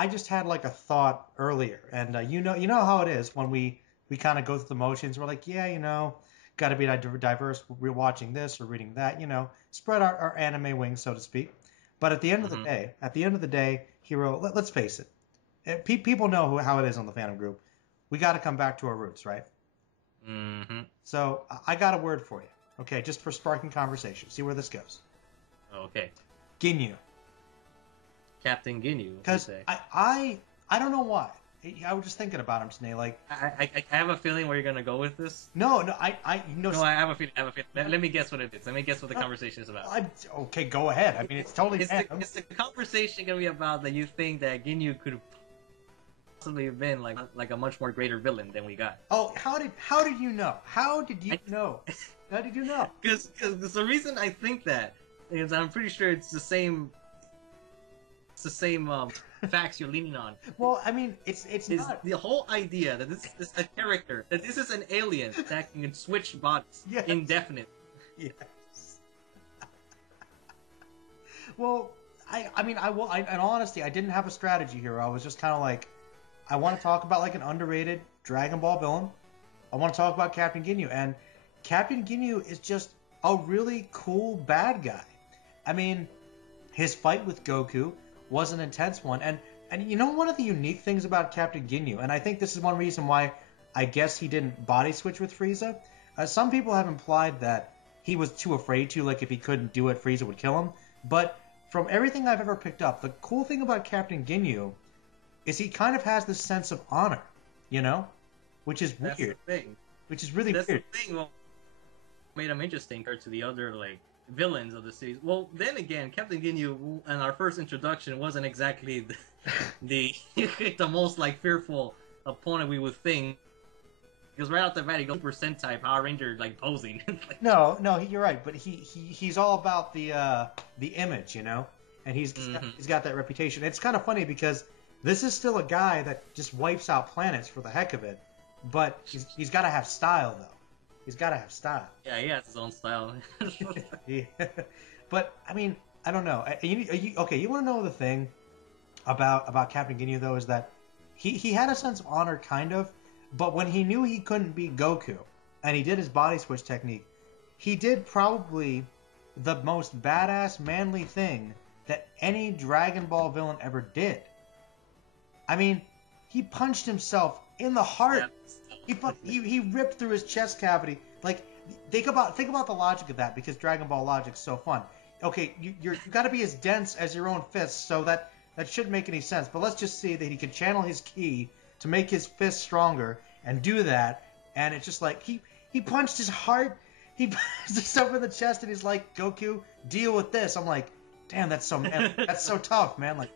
I just had like a thought earlier, and you know how it is when we kind of go through the motions. We're like, yeah, got to be diverse. We're watching this or reading that, spread our anime wings, so to speak. But at the end of the Mm-hmm. day, Hero, let's face it, people know how it is on the fandom group. We got to come back to our roots, right? Mm-hmm. So I got a word for you, okay, just for sparking conversation. See where this goes. Okay. Ginyu. Captain Ginyu, you Because say? I don't know why. I was just thinking about him today. Like, I have a feeling where you're gonna go with this. no, No, I have a feeling. I have a feeling. Let me guess what it is. Let me guess what the no, conversation is about. okay, go ahead. I mean, it's totally random. Is the conversation gonna be about that you think that Ginyu could possibly have been like a much more greater villain than we got? Oh, how did you know? How did you know? How did you know? Because the reason I think that is I'm pretty sure it's the same facts you're leaning on. Well, I mean, it's Is not. the whole idea that this is a character, that this is an alien that can switch bodies Yes. indefinitely. Yes. Well, I mean, in honesty, I didn't have a strategy here. I was just kind of like, I want to talk about like an underrated Dragon Ball villain. I want to talk about Captain Ginyu, and Captain Ginyu is just a really cool bad guy. I mean, his fight with Goku was an intense one, and one of the unique things about Captain Ginyu, and I think this is one reason why I guess he didn't body switch with Frieza. Some people have implied that he was too afraid to, like if he couldn't do it, Frieza would kill him. But from everything I've ever picked up, the cool thing about Captain Ginyu is he kind of has this sense of honor, you know, which is That's the weird, thing. which is really That's weird. the thing. What made him interesting compared to the other villains of the series. Well, then again, Captain Ginyu and our first introduction wasn't exactly the the most fearful opponent we would think. Because right off the bat, he goes Super Sentai Power Ranger posing. No, you're right, but he's all about the image, and Mm-hmm. he's got that reputation. It's kind of funny because this is still a guy that just wipes out planets for the heck of it, but he's got to have style though. He's got to have style. Yeah, he has his own style. Yeah. But I mean, I don't know. Okay? You want to know the thing about Captain Ginyu though is that he had a sense of honor, kind of, but when he knew he couldn't beat Goku, and he did his body switch technique, he did probably the most badass, manly thing that any Dragon Ball villain ever did. I mean, he punched himself in the heart. He ripped through his chest cavity. Like, think about the logic of that, because Dragon Ball logic's so fun. Okay, you got to be as dense as your own fists, so that shouldn't make any sense. But let's just see that he can channel his ki to make his fists stronger and do that. And it's just like he punched his heart. He punched himself in the chest, and he's like, Goku, deal with this. I'm like, damn, that's so manly. That's so tough, man. Like,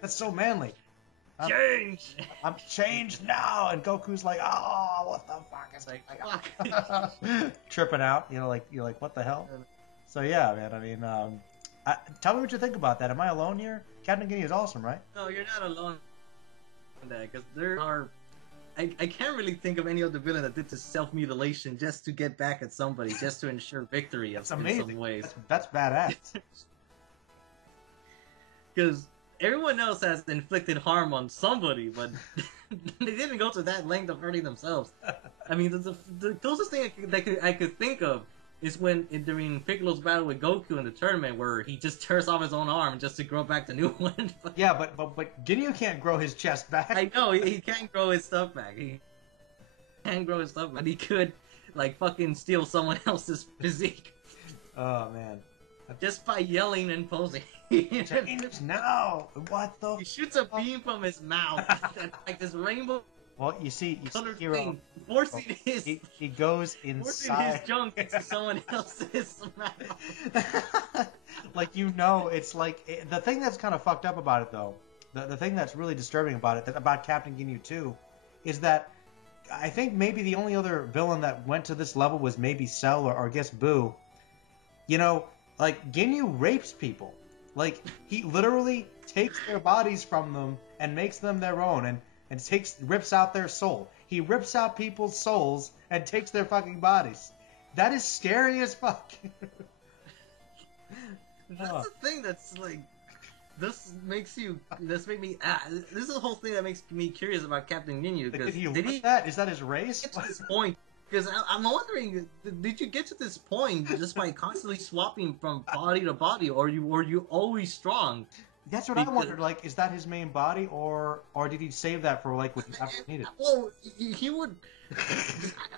that's so manly. I'm, Change. I'm changed now, and Goku's like, oh, what the fuck? It's like, tripping out. You're like, what the hell? So yeah, man. I mean, tell me what you think about that. Am I alone here? Captain Ginyu is awesome, right? No, you're not alone in that, because there are. I can't really think of any other villain that did this self-mutilation just to get back at somebody, just to ensure victory That's in amazing. some ways. That's badass. Because everyone else has inflicted harm on somebody, but they didn't go to that length of hurting themselves. I mean, the closest thing I could think of is during Piccolo's battle with Goku in the tournament, where he just tears off his own arm just to grow back the new one. Yeah, but Ginyu can't grow his chest back. I know he can't grow his stuff back. He can't grow his stuff, but he could fucking steal someone else's physique Oh man. just by yelling and posing. Change now. What the? He shoots a beam from his mouth, like this rainbow Well, you see, colored Hero. thing, forcing He goes forcing inside. his junk into someone else's mouth. Like it's like the thing that's kind of fucked up about it though. The thing that's really disturbing about it, about Captain Ginyu 2, is that I think maybe the only other villain that went to this level was maybe Cell or I guess Boo. Like Ginyu rapes people. Like he literally takes their bodies from them and makes them their own, and rips out their soul. He rips out people's souls and takes their fucking bodies. That is scary as fuck. That's the thing that's this makes me. This is the whole thing that makes me curious about Captain Ginyu. Because did he that? Is that his race? Get to this point? Because I'm wondering, did you get to this point just by constantly swapping from body to body, or were you always strong? That's what I wondered. Like, is that his main body, or did he save that for like when he needed? Well, he would.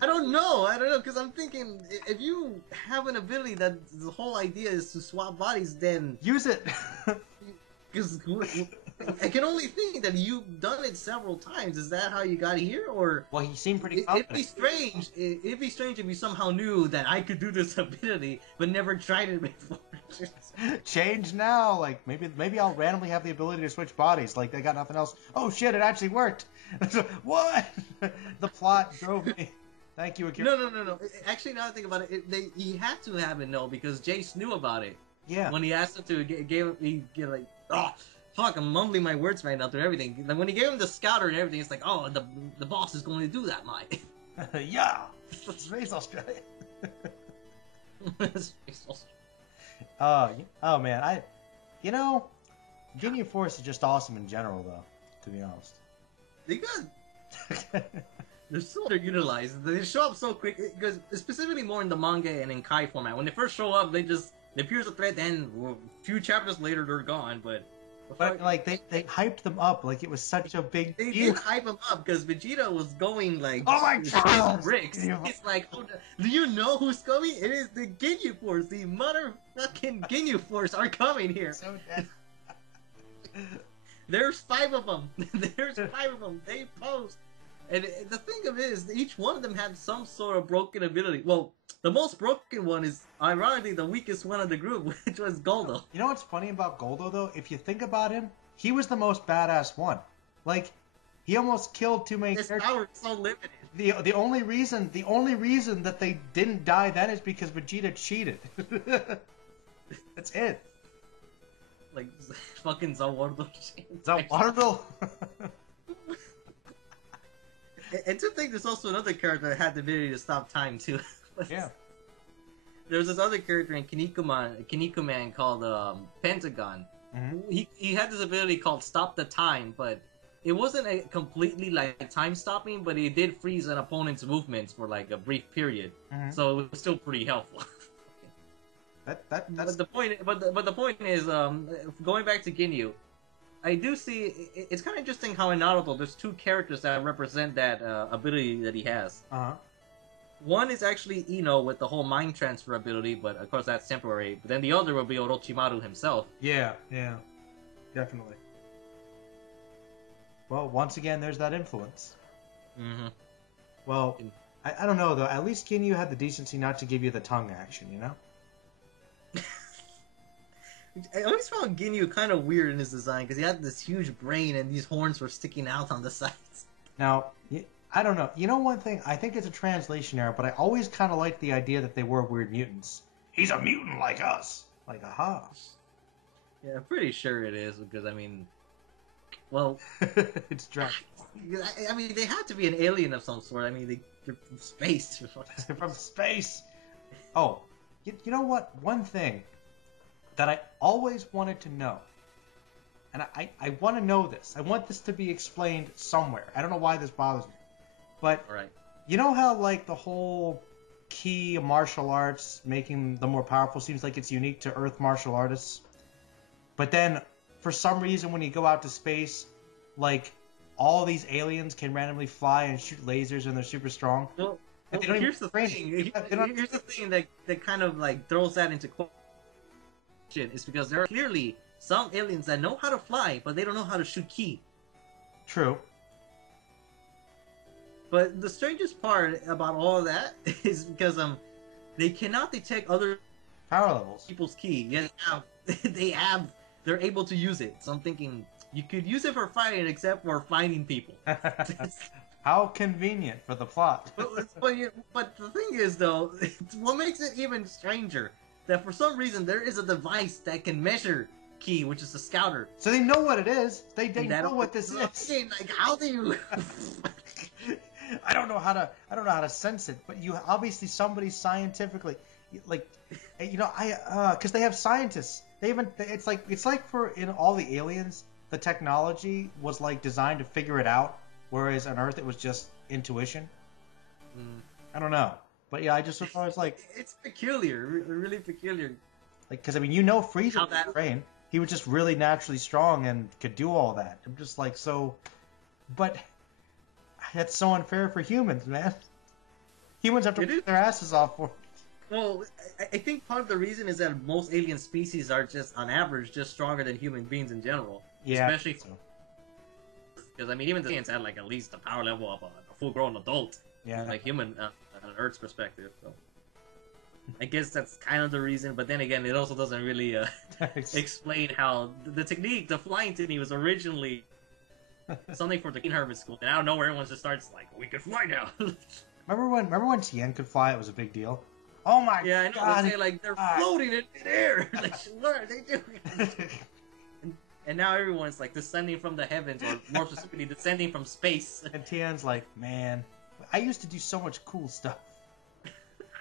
I don't know, because I'm thinking if you have an ability that the whole idea is to swap bodies, then use it. Because I can only think that you've done it several times. Is that how you got here, or? Well, he seemed pretty confident. confident. It'd be strange if you somehow knew that I could do this ability, but never tried it before. Change now. Like maybe I'll randomly have the ability to switch bodies. Like they got nothing else. Oh shit! It actually worked. What? The plot drove me. Thank you, Akira. No. Actually, now I think about it, he had to have it, no, because Jace knew about it. Yeah. When he asked him to get like, oh, fuck, I'm mumbling my words right now through everything. Like when he gave him the scouter and everything, it's like, oh, the boss is going to do that, Mike. Yeah. Space Australia. Space Australia. Oh man, Ginyu Force is just awesome in general, though. To be honest. They got. They're so underutilized. They show up so quick, because specifically more in the manga and in Kai format. When they first show up, they appear as a threat. Then a few chapters later, they're gone. But like they hyped them up like it was such a big deal. They deal. did hype them up because Vegeta was going like, oh my god, Ricks. It's like, oh, do you know who's coming? It is the Ginyu Force. The motherfucking Ginyu Force are coming here. So dead. There's 5 of them. There's 5 of them. They pose. And the thing of it is, each one of them had some sort of broken ability. Well, the most broken one is, ironically, the weakest one of the group, which was Goldo. You know what's funny about Goldo, though? If you think about him, he was the most badass one. Like, he almost killed too many characters. His power is so limited. The only reason that they didn't die then is because Vegeta cheated. That's it. Like, fucking Zawardo. Zawardo? And to think there's also another character that had the ability to stop time, too. Yeah. There was this other character in Kinnikuman called Pentagon. Mm-hmm. He had this ability called Stop the Time, but it wasn't a completely like time stopping, but it did freeze an opponent's movements for like a brief period. Mm-hmm. So it was still pretty helpful. That's... But the point is, going back to Ginyu, I do see it's kind of interesting how in Naruto there's 2 characters that represent that ability that he has. Uh-huh. One is actually Ino with the whole mind transfer ability, but of course that's temporary. But then the other will be Orochimaru himself. Yeah, definitely. Well, once again, there's that influence. Mm-hmm. Well, I don't know, though. At least Ginyu had the decency not to give you the tongue action, you know? I always found Ginyu kind of weird in his design, because he had this huge brain and these horns were sticking out on the sides. Now, I don't know. You know one thing? I think it's a translation error, but I always kind of liked the idea that they were weird mutants. He's a mutant like us. Like, aha. Yeah, I'm pretty sure it is, because, I mean... Well... It's Dragon. I mean, they had to be an alien of some sort. I mean, they're from space. They're from space! Oh, you know what? One thing that I always wanted to know, and I want to know this. I want this to be explained somewhere. I don't know why this bothers me. But, right. You know how, like, the whole key martial arts making them more powerful seems like it's unique to Earth martial artists? But then, for some reason, when you go out to space, like, all these aliens can randomly fly and shoot lasers and they're super strong. Well, here's the thing. Here's the thing that kind of, like, throws that into question. Is because there are clearly some aliens that know how to fly, but they don't know how to shoot ki. True. But the strangest part about all of that is because they cannot detect other power levels, people's ki. Yet they're able to use it. So I'm thinking you could use it for fighting, except for finding people. How convenient for the plot. but the thing is, though, what makes it even stranger that for some reason there is a device that can measure ki, which is the scouter. So they know what it is. They know what this is. Like, how do you? I don't know how to sense it, but obviously somebody scientifically, like, because they have scientists It's like for in all the aliens, the technology was like designed to figure it out, whereas on Earth it was just intuition. I don't know, but yeah, I just thought it was like it's peculiar, really peculiar. like because I mean Frieza was trained. He was just really naturally strong and could do all that. I'm just like so, but that's so unfair for humans, man. Humans have to put their asses off for it. Well, I think part of the reason is that most alien species are just, on average, just stronger than human beings in general. Yeah. Especially because, I mean, even the aliens had, like, at least the power level of a full-grown adult. Yeah. Like, human, on Earth's perspective, so. I guess that's kind of the reason, but then again, it also doesn't really explain how the technique, the flying technique, was originally something for the King Hermit School, and out of nowhere, everyone just starts, like, we can fly now! Remember when Tien could fly? It was a big deal. Oh my god! Yeah, I know. They say like they're floating in midair. Like, what are they doing? and now everyone's like descending from the heavens, or more specifically, descending from space. And Tien's like, man, I used to do so much cool stuff.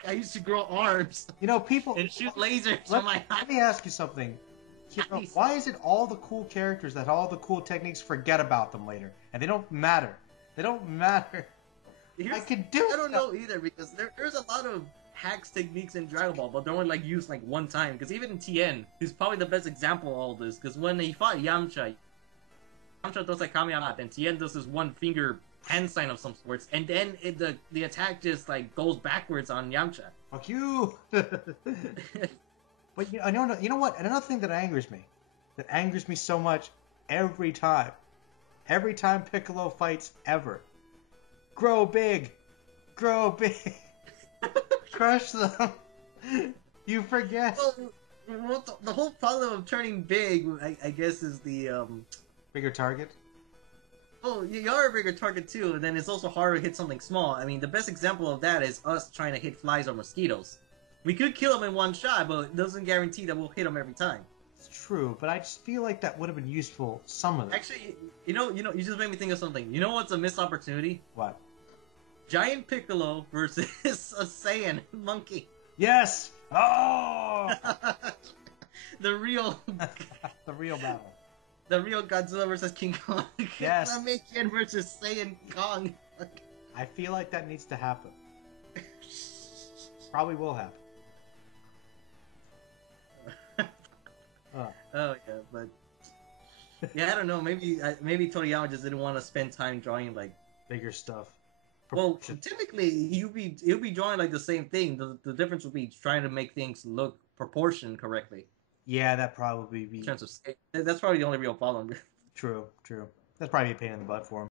I used to grow arms. You know, people and shoot lasers from my eyes. Let me ask you something. You know, why is it all the cool characters that all the cool techniques forget about them later, and they don't matter? They don't matter. I don't know either because there's a lot of hacks techniques in Dragon Ball, but they're only like used like one time. Because even in Tien, he's probably the best example of all this. Because when he fought Yamcha does like Kamehameha, then Tien does this one finger hand sign of some sorts, and then the attack just like goes backwards on Yamcha. Fuck you! But you know what? And another thing that angers me so much every time Piccolo fights ever. Grow big, crush them. You forget. Well, the whole problem of turning big, I guess, is the bigger target. Oh, you are a bigger target too, and then it's also harder to hit something small. I mean, the best example of that is us trying to hit flies or mosquitoes. We could kill them in one shot, but it doesn't guarantee that we'll hit them every time. It's true, but I just feel like that would have been useful some of them. Actually, you just made me think of something. You know what's a missed opportunity? What? Giant Piccolo versus a Saiyan monkey. Yes! Oh! The real battle. The real Godzilla versus King Kong. Yes. Namekian versus Saiyan Kong. I feel like that needs to happen. Probably will happen. Oh yeah, but yeah, I don't know. Maybe Toriyama just didn't want to spend time drawing like bigger stuff. Well, typically he'll be drawing like the same thing. The difference would be trying to make things look proportioned correctly. Yeah, that probably be. In terms of, that's probably the only real problem. True. That's probably a pain in the butt for him.